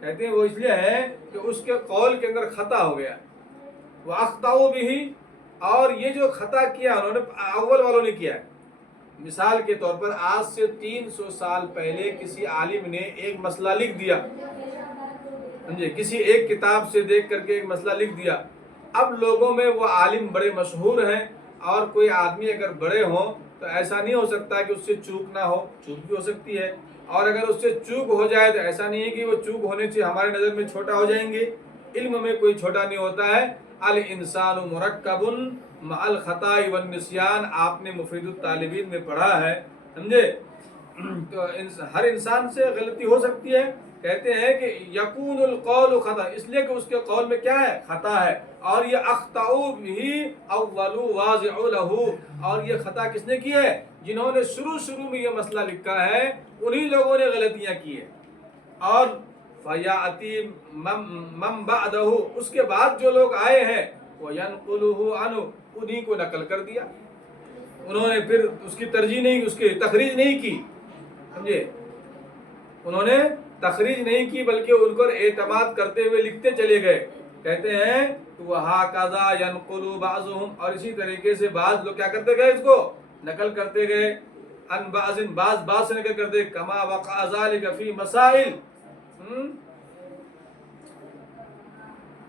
کہتے ہیں وہ اس لیے ہے کہ اس کے قول کے اندر خطا ہو گیا. وَأَخْطَأُوا بِهِ، اور یہ جو خطا کیا انہوں نے اول والوں نے کیا ہے. مثال کے طور پر آج سے 300 سال پہلے کسی عالم نے ایک مسئلہ لکھ دیا، سمجھے، کسی ایک کتاب سے دیکھ کر کے ایک مسئلہ لکھ دیا. اب لوگوں میں وہ عالم بڑے مشہور ہیں، اور کوئی آدمی اگر بڑے ہوں تو ایسا نہیں ہو سکتا کہ اس سے چوک نہ ہو، چوک بھی ہو سکتی ہے، اور اگر اس سے چوک ہو جائے تو ایسا نہیں ہے کہ وہ چوک ہونے سے ہمارے نظر میں چھوٹا ہو جائیں گے. علم میں کوئی چھوٹا نہیں ہوتا ہے. الانسان مرکب مع الخطاء والنسیان، آپ نے مفید الطالبین میں پڑھا ہے، سمجھے. تو ہر انسان سے غلطی ہو سکتی ہے. کہتے ہیں کہ یکون القول خطا، اس لیے کہ اس کے قول میں کیا ہے، خطا ہے. اور یہ اخطاؤ بھی اول واضع لہو، اور یہ خطا کس نے کی ہے، جنہوں نے شروع میں یہ مسئلہ لکھا ہے انہی لوگوں نے غلطیاں کی ہیں. اور فیاتی من بعدہ، اس کے بعد جو لوگ آئے ہیں، وینقلہ عنہ، انہی کو نقل کر دیا. انہوں نے پھر اس کی ترجیح نہیں، اس کی تخریج نہیں کی، سمجھے، انہوں نے تخریج نہیں کی بلکہ ان پر اعتماد کرتے ہوئے لکھتے چلے گئے. کہتے ہیں وَهَكَذَا يَنْقُلُ بَعْضُهُمْ، اور اسی طریقے سے بعض لوگ کیا کرتے گئے، اس کو نقل کرتے گئے. ان بعض سے نقل کرتے، كَمَا وَقَعَ ذَلِكَ فِي مَسَائِل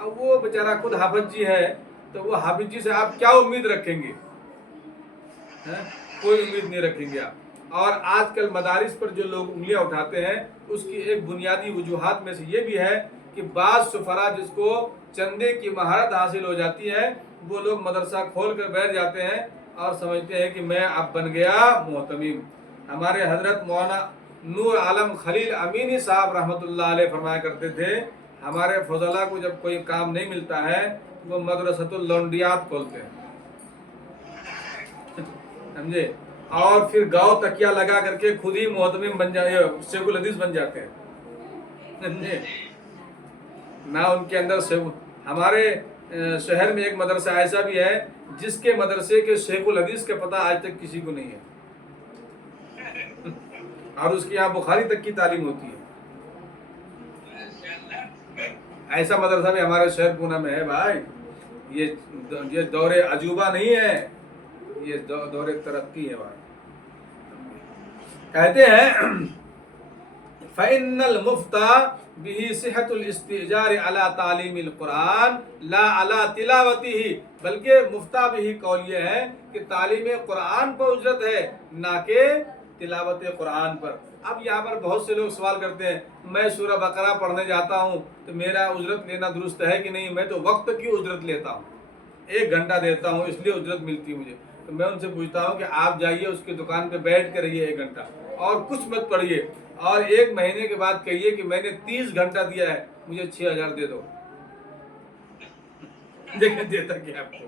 اب وہ بیچارہ خود حافظ جی ہے تو وہ حافظ جی سے آپ کیا امید رکھیں گے؟ کوئی امید نہیں رکھیں گے آپ۔ اور آج کل مدارس پر جو لوگ انگلیاں اٹھاتے ہیں اس کی ایک بنیادی وجوہات میں سے یہ بھی ہے کہ بعض سفرا جس کو چندے کی مہارت حاصل ہو جاتی ہے وہ لوگ مدرسہ کھول کر بیٹھ جاتے ہیں اور سمجھتے ہیں کہ میں اب بن گیا محتمم۔ ہمارے حضرت مولانا نور عالم خلیل امینی صاحب رحمۃ اللہ علیہ فرمایا کرتے تھے ہمارے فضلاء کو جب کوئی کام نہیں ملتا ہے وہ مدرسۃ اللونڈیات کھولتے ہیں، سمجھے، اور پھر گاؤں تکیا لگا کر کے خود ہی محتمم بن جائے، شیخ الحدیث بن جاتے ہیں، سمجھے نہ ان کے اندر ہمارے شہر میں ایک مدرسہ ایسا بھی ہے جس کے مدرسے کے شیخ الحدیث کا پتہ آج تک کسی کو نہیں ہے، اور اس کی یہاں بخاری تک کی تعلیم ہوتی ہے۔ ایسا مدرسہ بھی ہمارے شہر پونا میں ہے بھائی۔ یہ دور عجوبہ نہیں ہے، یہ دور ترقی ہے بھائی۔ کہتے ہیں فَإِنَّ الْمُفْتَى بِهِ صِحَةُ الْإِسْتِئْجَارِ عَلَى تَعْلِيمِ الْقُرْآنِ لَا عَلَى تِلَاوَتِهِ، بلکہ مفتہ بِهِ قول یہ ہے کہ تعلیم قرآن پر اجرت ہے نہ کہ تلاوت قرآن پر۔ اب یہاں پر بہت سے لوگ سوال کرتے ہیں میں سورہ بقرہ پڑھنے جاتا ہوں تو میرا اجرت لینا درست ہے کہ نہیں؟ میں تو وقت کی اجرت لیتا ہوں، 1 گھنٹہ دیتا ہوں اس لیے اجرت ملتی مجھے۔ تو میں ان سے پوچھتا ہوں کہ آپ جائیے اس کی دکان پہ بیٹھ کے رہیے 1 گھنٹہ اور کچھ مت پڑھیے، اور 1 مہینے کے بعد کہیے کہ میں نے 30 گھنٹہ دیا ہے مجھے 6000 دے دو، دیکھیں دیتا کیا آپ کو؟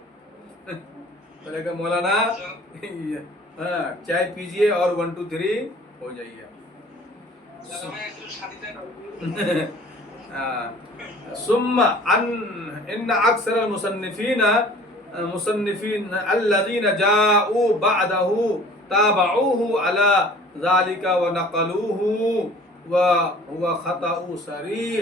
بولے کہ مولانا چائے پیجئے اور 1 2 3 ہو جائیے۔ ثم ان اکثر المصنفین الذين جاءوا بعده تابعوه على ذلك ونقلوه وهو خطأ صریح۔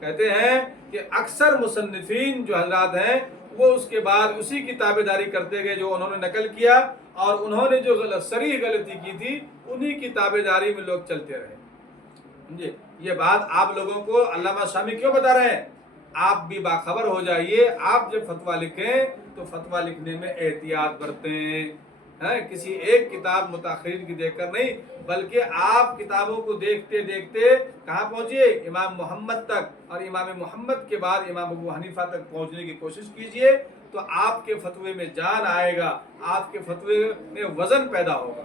کہتے ہیں کہ اکثر مصنفین جو حضرات ہیں وہ اس کے بعد اسی کی تابع داری کرتے گئے جو انہوں نے نقل کیا، اور انہوں نے جو صریح غلطی کی تھی انہی کی تابع داری میں لوگ چلتے رہے۔ یہ بات آپ لوگوں کو علامہ شامی کیوں بتا رہے ہیں؟ آپ بھی باخبر ہو جائیے، آپ جب فتویٰ لکھیں تو فتویٰ لکھنے میں احتیاط برتیں، کسی ایک کتاب متاخرین کی دیکھ کر نہیں، بلکہ آپ کتابوں کو دیکھتے دیکھتے کہاں پہنچیے؟ امام محمد تک، اور امام محمد کے بعد امام ابو حنیفہ تک پہنچنے کی کوشش کیجئے، تو آپ کے فتوے میں جان آئے گا، آپ کے فتوے میں وزن پیدا ہوگا،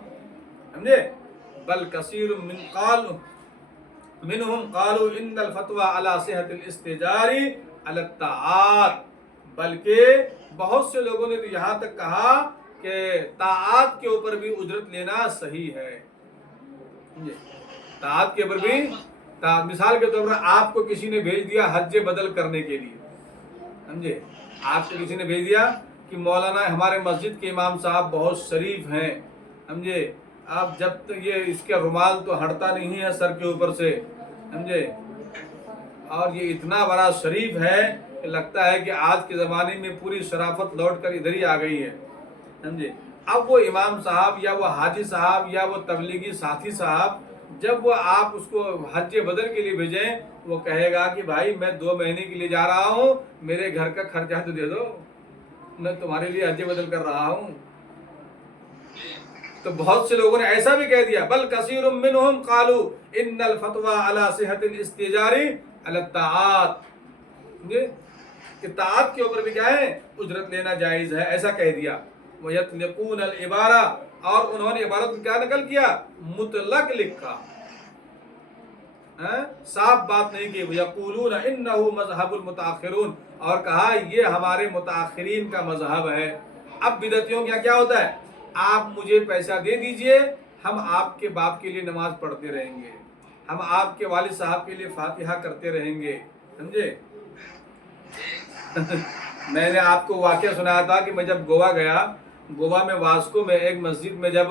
سمجھے؟ بل کثیر منہم قالوا ان الفتوى على صحة الاستئجار على الطاعات، بلکہ بہت سے لوگوں نے تو یہاں تک کہا کہ طاعات کے اوپر بھی اجرت لینا صحیح ہے۔ طاعات کے اوپر بھی، مثال کے طور پر آپ کو کسی نے بھیج دیا حج بدل کرنے کے لیے، سمجھے، آپ کو کسی نے بھیج دیا کہ مولانا ہمارے مسجد کے امام صاحب بہت شریف ہیں، سمجھے، اب جب تک یہ اس کے رومال تو ہٹتا نہیں ہے سر کے اوپر سے، سمجھے، اور یہ اتنا بڑا شریف ہے کہ لگتا ہے کہ آج کے زمانے میں پوری شرافت لوٹ کر ادھر ہی آ گئی ہے، سمجھے۔ اب وہ امام صاحب یا وہ حاجی صاحب یا وہ تبلیغی ساتھی صاحب جب وہ آپ اس کو حج بدل کے لیے بھیجیں، وہ کہے گا کہ بھائی میں 2 مہینے کے لیے جا رہا ہوں، میرے گھر کا خرچہ تو دے دو، میں تمہارے لیے حج بدل کر رہا ہوں۔ تو بہت سے لوگوں نے ایسا بھی کہہ دیا بل کثیر منہم قالوا ان الفتوى على صحة الاستئجار على الطاعات، کہ طاعت کے اوپر بھی کیا ہے؟ اجرت لینا جائز ہے، ایسا کہہ دیا۔ وَيَطْلِقُونَ الْعِبَارَةَ، اور انہوں نے عبارت کو کیا نقل کیا؟ مطلق لکھا، صاف بات نہیں کی۔ وَيَقُولُونَ إِنَّهُ مَذْهَبُ الْمُتَأَخِّرُونَ، اور کہا یہ ہمارے متاخرین کا مذہب ہے۔ اب بدعتیوں کا کیا ہوتا ہے؟ آپ مجھے پیسہ دے دیجئے، ہم آپ کے باپ کے لیے نماز پڑھتے رہیں گے، ہم آپ کے والد صاحب کے لیے فاتحہ کرتے رہیں گے، سمجھے۔ میں نے آپ کو واقعہ سنایا تھا کہ میں جب گوا گیا، گوا میں واسکو میں ایک مسجد میں جب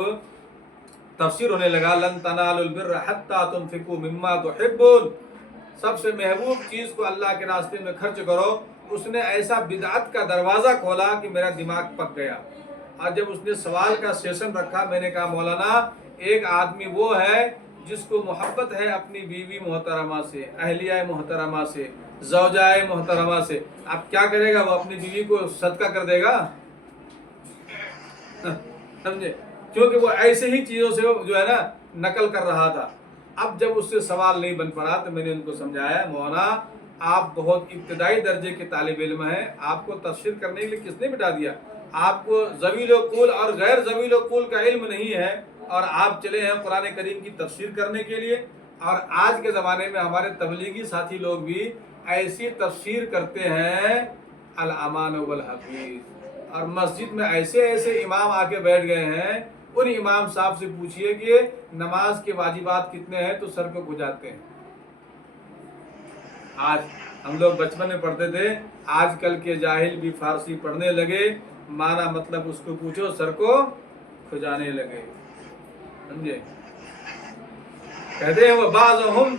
تفسیر ہونے لگا لن تنالوا البر حتى تنفقوا مما تحبون، سب سے محبوب چیز کو اللہ کے راستے میں خرچ کرو، اس نے ایسا بدعت کا دروازہ کھولا کہ میرا دماغ پک گیا۔ اور جب اس نے سوال کا سیشن رکھا، میں نے کہا مولانا ایک آدمی وہ ہے جس کو محبت ہے اپنی بیوی محترمہ سے، اہلیہ محترمہ سے، زوجائے محترمہ سے، اب کیا کرے گا؟ وہ اپنی بیوی کو صدقہ کر دے گا، سمجھے؟ کیونکہ وہ ایسے ہی چیزوں سے جو ہے نا نقل کر رہا تھا۔ اب جب اس سے سوال نہیں بن پڑا تو میں نے ان کو سمجھایا، مولانا آپ بہت ابتدائی درجے کے طالب علم ہیں، آپ کو تفسیر کرنے کے لیے کس نے بٹھا دیا؟ آپ کو ذویل القول اور غیر ذویل القول کا علم نہیں ہے، اور آپ چلے ہیں قرآن کریم کی تفسیر کرنے کے لیے۔ اور آج کے زمانے میں ہمارے تبلیغی ساتھی لوگ بھی ایسی تفسیر کرتے ہیں الامان والحفیظ، اور مسجد میں ایسے ایسے امام آ کے بیٹھ گئے ہیں، ان امام صاحب سے پوچھئے کہ نماز کے واجبات کتنے ہیں تو سر کو کھجاتے ہیں۔ آج ہم لوگ بچپن میں پڑھتے تھے، آج کل کے جاہل بھی فارسی پڑھنے لگے، معنی مطلب اس کو پوچھو سر کو کھجانے لگے، سمجھے؟ کہتے ہیں وہ بعضهم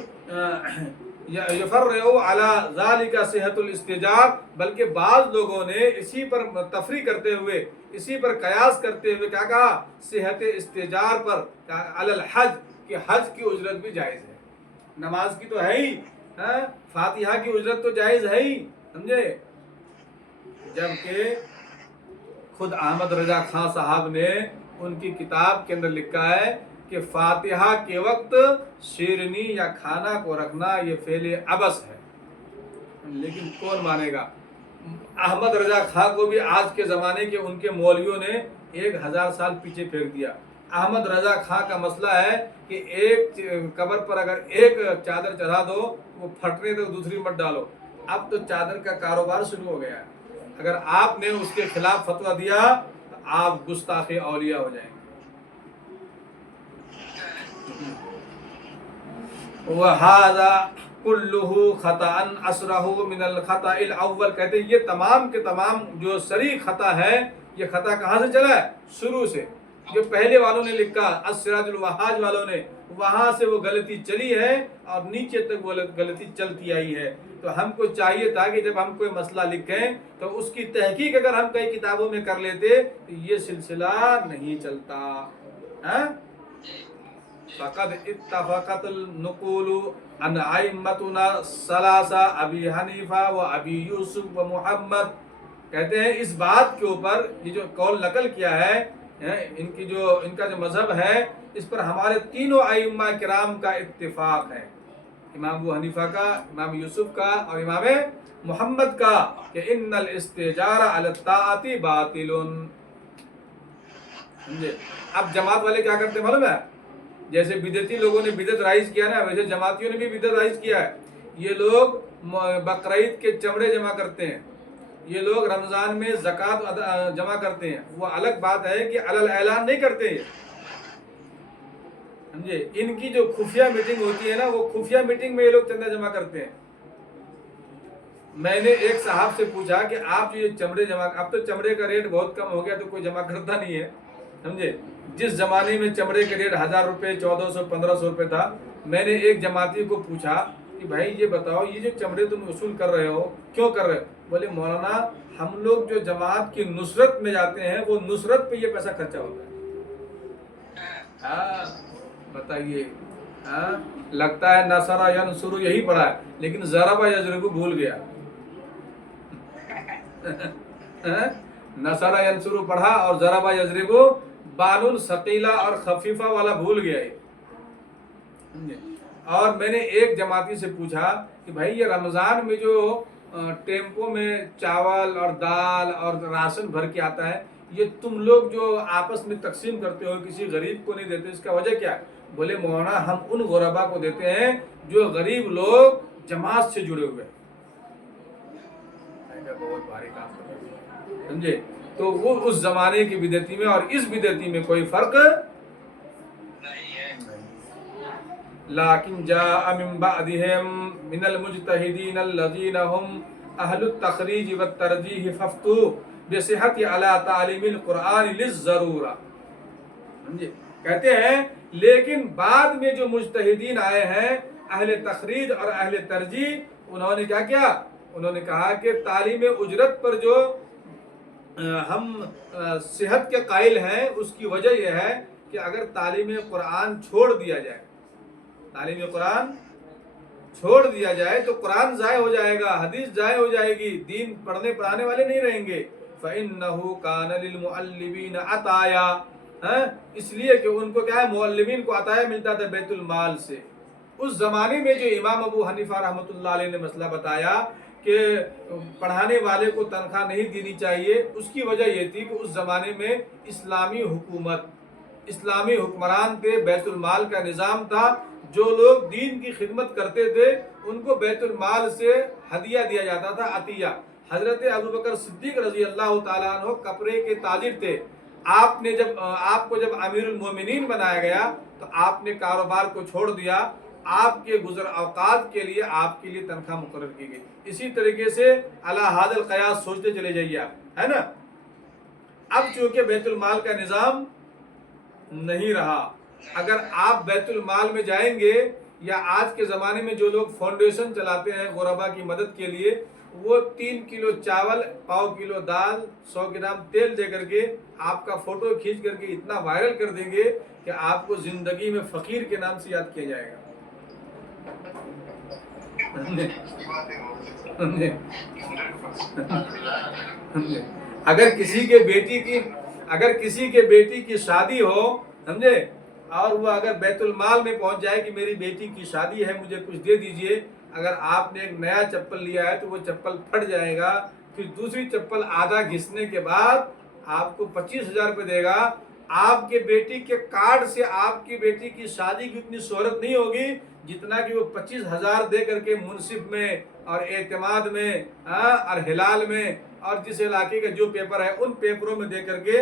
یفرعوا علی ذلک صحت الاستجاب، بلکہ بعض لوگوں نے اسی پر تفریح کرتے ہوئے، اسی پر قیاس کرتے ہوئے کیا کہا؟ صحت استجار پر، علی الحج، کہ حج کی اجرت بھی جائز ہے، نماز کی تو ہے ہی، فاتحہ کی اجرت تو جائز ہے ہی، سمجھے؟ جبکہ خود احمد رضا خان صاحب نے ان کی کتاب کے اندر لکھا ہے کہ فاتحہ کے وقت شیرنی یا کھانا کو رکھنا یہ فعل عبث ہے، لیکن کون مانے گا؟ احمد رضا خان کو بھی آج کے زمانے کے ان کے مولویوں نے 1000 سال پیچھے پھینک دیا۔ احمد رضا خان کا مسئلہ ہے کہ ایک قبر پر اگر ایک چادر چڑھا دو وہ پھٹنے تو دوسری مت ڈالو، اب تو چادر کا کاروبار شروع ہو گیا ہے، اگر آپ نے اس کے خلاف فتویٰ دیا تو آپ گستاخ اولیاء ہو جائیں گے۔ وَهَذَا كُلُّهُ خَطَأً أَصْرَهُ مِنَ الْخَطَأِ الْأَوَّلِ، کہتے ہیں یہ تمام کے تمام جو صریح خطا ہے، یہ خطا کہاں سے چلا ہے؟ شروع سے، جو پہلے والوں نے لکھا السراج الوہاج والوں نے، وہاں سے وہ غلطی چلی ہے اور نیچے تک وہ غلطی چلتی آئی ہے۔ تو ہم کو چاہیے تھا کہ جب ہم کوئی مسئلہ لکھیں تو اس کی تحقیق اگر ہم کئی کتابوں میں کر لیتے تو یہ سلسلہ نہیں چلتا۔ فقد اتفقت النقول عن ائمتنا الثلاثہ ابی حنیفہ و ابی یوسف و محمد، کہتے ہیں اس بات کے اوپر یہ جو قول نقل کیا ہے، ان کا جو مذہب ہے، اس پر ہمارے تینوں ائمہ کرام کا اتفاق ہے، امام ابو حنیفہ کا، امام یوسف کا اور امام محمد کا، کہ ان الاستجار علی الطاعۃ باطل۔ سمجھے؟ اب جماعت والے کیا کرتے ہیں معلوم ہے؟ جیسے بدعتی لوگوں نے بدعت رائج کیا نا، ویسے جماعتیوں نے بھی بدعت رائج کیا ہے۔ یہ لوگ بقرعید کے چمڑے جمع کرتے ہیں، یہ لوگ رمضان میں زکوٰۃ جمع کرتے ہیں، وہ الگ بات ہے کہ علل اعلان نہیں کرتے ہیں، سمجھے؟ ان کی جو خفیہ میٹنگ ہوتی ہے نا، وہ خفیہ میٹنگ میں یہ لوگ چندہ جمع کرتے ہیں۔ میں نے ایک صاحب سے پوچھا کہ آپ جو یہ چمڑے جمع، اب تو چمڑے کا ریٹ بہت کم ہو گیا تو کوئی جمع کرتا نہیں ہے، سمجھے؟ جس زمانے میں چمڑے کے ریٹ 1000 روپے 1400 1500 روپے تھا، میں نے ایک جماعتی کو پوچھا کہ بھائی یہ بتاؤ یہ جو چمڑے تم وصول کر رہے ہو کیوں کر رہے ہو؟ بولے مولانا ہم لوگ جو جماعت کی نصرت میں جاتے ہیں وہ نصرت پہ یہ پیسہ خرچہ ہوتا ہے۔ بتائیے، لگتا ہے نصر ینصر یہی پڑھا ہے لیکن ضرب یضرب بھول گیا۔ نصر ینصر پڑھا اور ضرب یضرب بال ثقیلہ اور خفیفہ والا بھول گیا ہے۔ اور میں نے ایک جماعتی سے پوچھا کہ بھائی یہ رمضان میں جو ٹیمپو میں چاول اور دال اور راشن بھر کے آتا ہے، یہ تم لوگ جو آپس میں تقسیم کرتے ہو کسی غریب کو نہیں دیتے، اس کا وجہ کیا ہے؟ بولے مولانا ہم ان غربا کو دیتے ہیں جو غریب لوگ جماعت سے جڑے ہوئے ہیں۔ بہت بھاری کام کر رہے ہیں، سمجھے؟ تو وہ اس زمانے کی بدعتی میں اور اس بدعتی میں کوئی فرق نہیں ہے۔ لیکن جاء من بعدهم من المجتہدین الذین هم اہل التخریج والترجیح فافتوا بصحت علی تعلیم القرآن للضرورہ۔ سمجھے؟ کہتے ہیں لیکن بعد میں جو مجتہدین آئے ہیں اہل تخریج اور اہل ترجیح، انہوں نے کیا کیا؟ انہوں نے کہا کہ تعلیم اجرت پر جو ہم صحت کے قائل ہیں اس کی وجہ یہ ہے کہ اگر تعلیم قرآن چھوڑ دیا جائے تعلیم قرآن چھوڑ دیا جائے تو قرآن ضائع ہو جائے گا، حدیث ضائع ہو جائے گی، دین پڑھنے پڑھانے والے نہیں رہیں گے۔ فَإِنَّهُ كَانَ لِلْمُعَلِّمِينَ عَطَايَا، اس لیے کہ ان کو کیا ہے، معلمین کو عطایا ملتا تھا بیت المال سے۔ اس زمانے میں جو امام ابو حنیفہ رحمۃ اللہ علیہ نے مسئلہ بتایا کہ پڑھانے والے کو تنخواہ نہیں دینی چاہیے، اس کی وجہ یہ تھی کہ اس زمانے میں اسلامی حکومت، اسلامی حکمران تھے، بیت المال کا نظام تھا، جو لوگ دین کی خدمت کرتے تھے ان کو بیت المال سے ہدیہ دیا جاتا تھا، عطیہ۔ حضرت ابوبکر صدیق رضی اللہ تعالیٰ عنہ کپڑے کے تاجر تھے۔ آپ کو جب امیر المومنین بنایا گیا تو آپ نے کاروبار کو چھوڑ دیا، آپ کے گزر اوقات کے لیے آپ کے لیے تنخواہ مقرر کی گئی۔ اسی طریقے سے علی ھذا القیاس سوچتے چلے جائیے آپ، ہے نا۔ اب چونکہ بیت المال کا نظام نہیں رہا، اگر آپ بیت المال میں جائیں گے یا آج کے زمانے میں جو لوگ فاؤنڈیشن چلاتے ہیں غربا کی مدد کے لیے، وہ 3 کلو چاول، 1.25 کلو دال، 100 گرام تیل دے کر کے آپ کا فوٹو کھینچ کر کے اتنا وائرل کر دیں گے کہ آپ کو زندگی میں فقیر کے نام سے یاد کیا جائے گا۔ اگر کسی کے بیٹی کی شادی ہو، سمجھے، اور وہ اگر بیت المال میں پہنچ جائے کہ میری بیٹی کی شادی ہے مجھے کچھ دے دیجئے، اگر آپ نے ایک نیا چپل لیا ہے تو وہ چپل پھٹ جائے گا، پھر دوسری چپل آدھا گھسنے کے بعد آپ کو 25,000 روپے دے گا۔ آپ کے بیٹی کے کارڈ سے آپ کی بیٹی کی شادی کی اتنی شہرت نہیں ہوگی جتنا کہ وہ 25,000 دے کر کے منصف میں اور اعتماد میں اور ہلال میں اور جس علاقے کا جو پیپر ہے ان پیپروں میں دے کر کے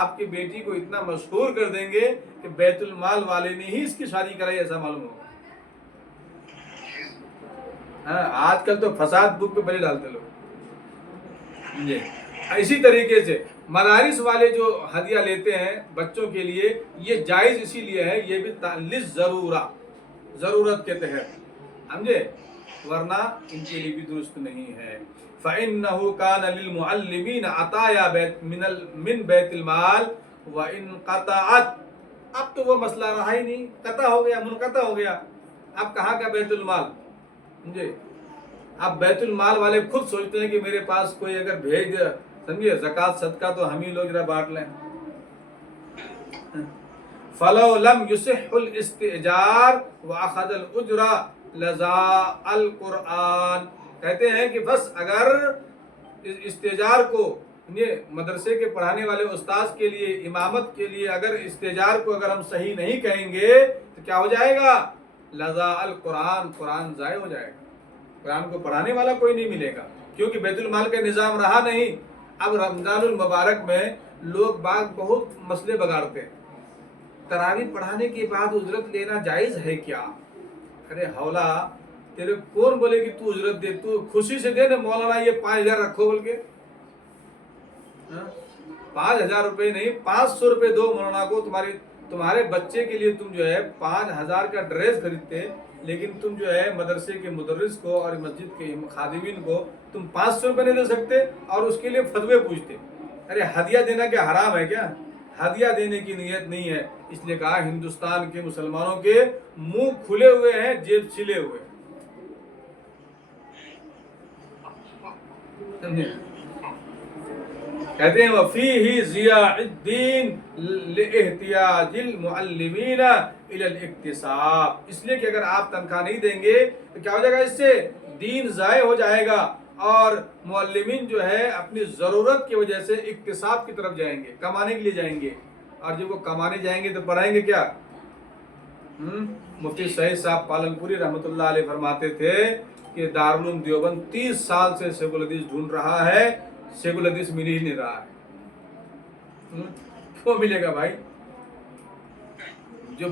آپ کی بیٹی کو اتنا مشہور کر دیں گے کہ بیت المال والے نے ہی اس کی شادی کرائی ایسا معلوم ہوگا۔ آج کل تو فساد بک پہ بلے ڈالتے لوگ جی۔ اسی طریقے سے مدارس والے جو ہدیہ لیتے ہیں بچوں کے لیے، یہ جائز اسی لیے ہے، یہ بھی ضرورت کے تحت، سمجھے، ورنہ ان کے لیے بھی درست نہیں ہے۔ فَإِنَّهُ كَانَ لِلْمُعَلِّمِينَ عَطَايَا مِنْ بَيْتِ الْمَالِ وَإِنْ قَطَعَتْ، اب تو وہ مسئلہ رہا ہی نہیں، قطع ہو گیا، منقطع ہو گیا، اب کہاں کا بیت المال، سمجھے۔ اب بیت المال والے خود سوچتے ہیں کہ میرے پاس کوئی اگر بھیج دے، سمجھے، زکوٰۃ صدقہ تو ہم ہی لوگ ذرا بانٹ لیں۔ فَلَوْ لَمْ يُصِحُّ الْإِسْتِئْجَارُ وَأَخَذَ الْأُجْرَ لَزَاءَ الْقُرْآنِ، کہتے ہیں کہ بس اگر استئجار کو، یہ مدرسے کے پڑھانے والے استاذ کے لیے، امامت کے لیے اگر استئجار کو اگر ہم صحیح نہیں کہیں گے تو کیا ہو جائے گا، لَزَاءَ الْقُرْآنِ، قرآن ضائع ہو جائے گا، قرآن کو پڑھانے والا کوئی نہیں ملے گا، کیونکہ بیت المال کا نظام رہا نہیں۔ اب رمضان المبارک میں لوگ باغ بہت مسئلے بگاڑتے ہیں، تراویح پڑھانے کے بعد اجرت لینا جائز ہے کیا؟ ارے ہولا، تیرے کون بولے کہ تو اجرت دے، تو خوشی سے دے نا، مولانا یہ 5,000 رکھو بول کے، 5,000 روپے نہیں، 500 روپے دو مولانا کو، تمہارے بچے کے لیے تم جو ہے 5,000 کا ڈریس خریدتے، لیکن تم جو ہے مدرسے کے مدرس کو اور مسجد کے خادمین کو تم 500 روپے نہیں دے سکتے اور اس کے لیے فتوے پوچھتے۔ ارے ہدیہ دینا کیا حرام ہے کیا؟ ہدیہ دینے کی نیت نہیں ہے، اس لیے کہا ہندوستان کے مسلمانوں کے منہ کھلے ہوئے ہیں، جیب چھلے ہوئے کہتے ہیں وَفِيهِ ضِيَاعِ الدِّينِ لِإِحْتِيَاجِ الْمُعَلِّمِينَ إِلَى الْاِقْتِصَابِ، اس لیے کہ اگر آپ تنخواہ نہیں دیں گے تو کیا ہو جائے گا، اس سے دین ضائع ہو جائے گا اور معلمین جو ہے اپنی ضرورت کی وجہ سے اقتصاب کی طرف جائیں گے، کمانے کے لیے جائیں گے، اور جب وہ کمانے جائیں گے تو پڑھائیں گے کیا؟ مفتی سعید صاحب پالن پوری رحمۃ اللہ علیہ فرماتے تھے کہ دارالعلوم دیوبند 30 سال سے شیخ الحدیث ڈھونڈ رہا ہے، شیخ الحدیث مل ہی نہیں رہا ہے۔ کیوں ملے گا بھائی؟ جو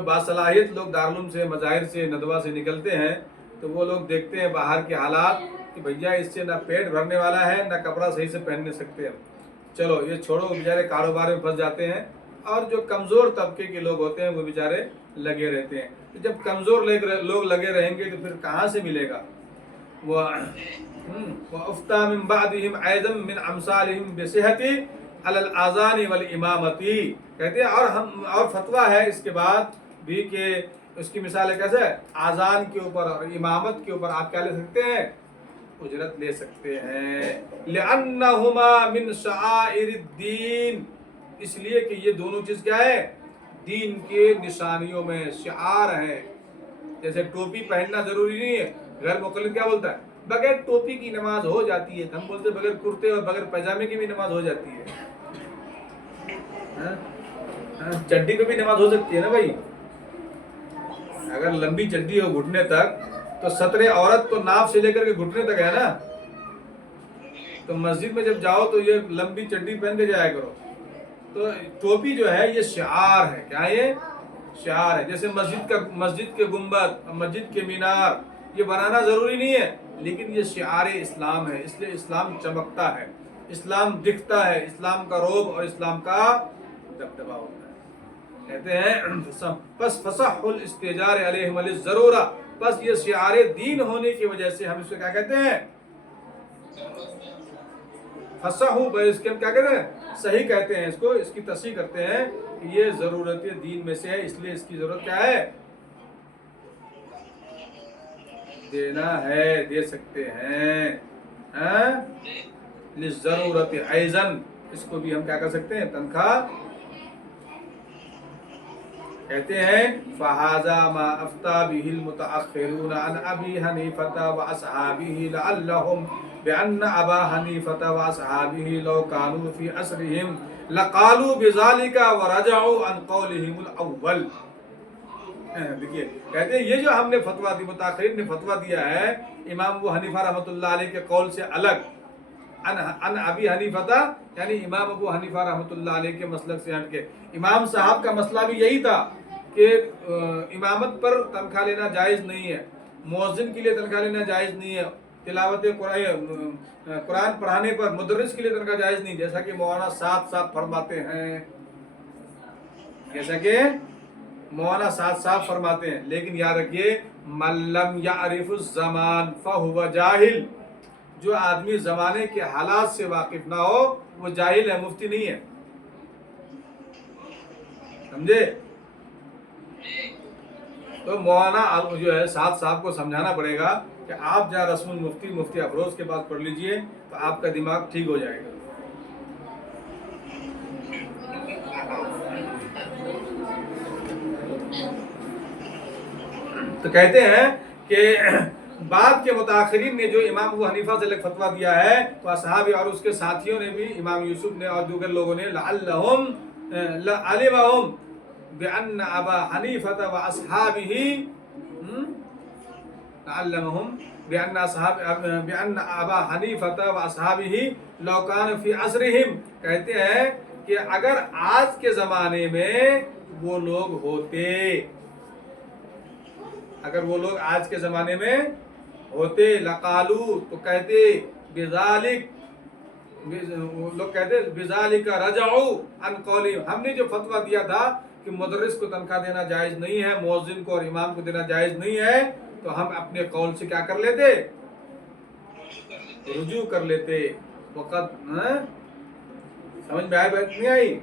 باصلاحیت لوگ دارالعلوم سے، مظاہر سے، ندوہ سے نکلتے ہیں تو وہ لوگ دیکھتے ہیں باہر کے حالات کہ بھیا اس سے نہ پیٹ بھرنے والا ہے، نہ کپڑا صحیح سے پہننے سکتے ہیں، چلو یہ چھوڑو، بیچارے کاروبار میں پھنس جاتے ہیں، اور جو کمزور طبقے کے لوگ ہوتے ہیں وہ بیچارے لگے رہتے ہیں۔ جب کمزور لوگ لگے رہیں گے تو پھر کہاں سے ملے گا؟ وَأُفْتَى مِن بَعْدِهِمْ أَيْضًا مِنْ أَمْثَالِهِمْ بِصِحَةِ عَلَى الْآذَانِ وَالْإِمَامَةِ، کہتے ہیں اور فتویٰ ہے اس کے بعد بھی کہ اس کی مثال ہے کیسے آزان کے اوپر اور امامت کے اوپر آپ کیا لے سکتے ہیں اجرت لے سکتے ہیں لأنہما من شعائر الدین اس لیے کہ یہ دونوں چیز کیا ہے دین کے نشانیوں میں شعار ہے جیسے ٹوپی پہننا ضروری نہیں ہے غیر مقلد کیا بولتا ہے بغیر ٹوپی کی نماز ہو جاتی ہے ہم بولتے بغیر کرتے اور بغیر پائجامے کی بھی نماز ہو جاتی ہے چڈی پہ بھی نماز ہو سکتی ہے نا بھائی اگر لمبی چڈی ہو گھٹنے تک تو ستر عورت تو ناف سے لے کر کے گھٹنے تک ہے نا تو مسجد میں جب جاؤ تو یہ لمبی چڈی پہن کے جایا کرو تو ٹوپی جو ہے یہ شعار ہے کیا یہ شعار ہے جیسے مسجد کے گنبد مسجد کے مینار یہ بنانا ضروری نہیں ہے لیکن یہ شعار اسلام ہے اس لیے اسلام چمکتا ہے اسلام دکھتا ہے اسلام کا روب اور اسلام کا دبدبا ہوتا ہے کہتے ہیں پس فصح الاستجار علیہم الضرورہ پس یہ شعار دین ہونے کی وجہ سے ہم اس کو کیا کہتے ہیں فصحو اس کے ہم کیا کہتے ہیں صحیح کہتے ہیں اس کو اس کی تصحیح کرتے ہیں کہ یہ ضرورت دین میں سے ہے اس لیے اس کی ضرورت کیا ہے دینا ہے دے سکتے ہیں ضرورت ایزن اس کو بھی ہم کیا کر سکتے ہیں تنخواہ کہتے ہیں فہذا ما افتا به المتاخرون عن ابي حنيفه واصحابه لعلهم بان ابا حنيفه واصحابه لو كانوا في عصرهم لقالوا بذلك ورجعوا عن قولهم الاول دیکھیے کہتے ہیں یہ جو ہم نے فتویٰ دی متاخرین نے فتویٰ دیا ہے امام ابو حنیفہ رحمۃ اللہ علیہ کے قول سے الگ ان ابی حنیفہ یعنی امام ابو حنیفہ رحمۃ اللہ علیہ کے مسلک سے ہٹ کے امام صاحب کا مسئلہ بھی یہی تھا کہ امامت پر تنخواہ لینا جائز نہیں ہے مؤذن کے لیے تنخواہ لینا جائز نہیں ہے تلاوت قرآن پڑھانے پر مدرس کے لیے تنخواہ جائز نہیں جیسا کہ مولانا صاحب فرماتے ہیں فرماتے ہیں لیکن یاد رکھیے من لم یعرف الزمان فہو جاہل جو آدمی زمانے کے حالات سے واقف نہ ہو وہ جاہل ہے مفتی نہیں ہے سمجھے تو مولانا جو ہے صاحب کو سمجھانا پڑے گا کہ آپ جہاں رسم مفتی افروز کے پاس پڑھ لیجئے تو آپ کا دماغ ٹھیک ہو جائے گا تو کہتے ہیں کہ بعد کے متاخرین نے جو امام ابو حنیفہ سے الگ فتویٰ دیا ہے تو اصحاب اور اس کے ساتھیوں نے بھی امام یوسف نے اور دیگر لوگوں نے لعلمہم بأن ابا حنیفہ واصحابہ لعلمہم بأن ابا حنیفہ واصحابہ لو کان فی عصرہم کہتے ہیں کہ اگر آج کے زمانے میں وہ لوگ ہوتے آج کے زمانے میں ہوتے لقالو تو کہتے بذالک رجعوا عن قولی ہم نے جو فتویٰ دیا تھا کہ مدرس کو تنخواہ دینا جائز نہیں ہے مؤذن کو اور امام کو دینا جائز نہیں ہے تو ہم اپنے قول سے کیا کر لیتے رجوع کر لیتے وقت سمجھ میں آئی بات نہیں آئی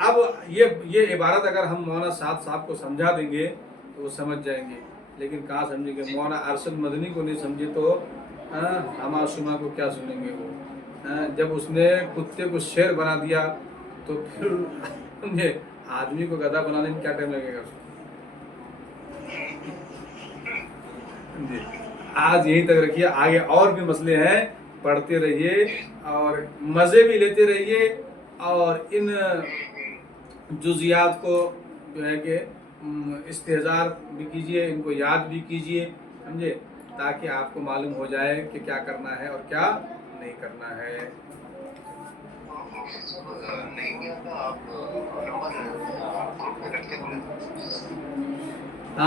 اب یہ عبارت اگر ہم مولانا صاحب کو سمجھا دیں گے تو وہ سمجھ جائیں گے لیکن کہاں سمجھیں گے مولانا ارشد مدنی کو نہیں سمجھے تو ہما شما کو کیا سنیں گے وہ جب اس نے کتے کو شیر بنا دیا تو پھر آدمی کو گدھا بنانے میں کیا ٹائم لگے گا آج یہیں تک رکھیے آگے اور بھی مسئلے ہیں پڑھتے رہیے اور مزے بھی لیتے رہیے اور ان جزیات کو جو ہے کہ استحضار بھی کیجئے ان کو یاد بھی کیجئے سمجھے تاکہ آپ کو معلوم ہو جائے کہ کیا کرنا ہے اور کیا نہیں کرنا ہے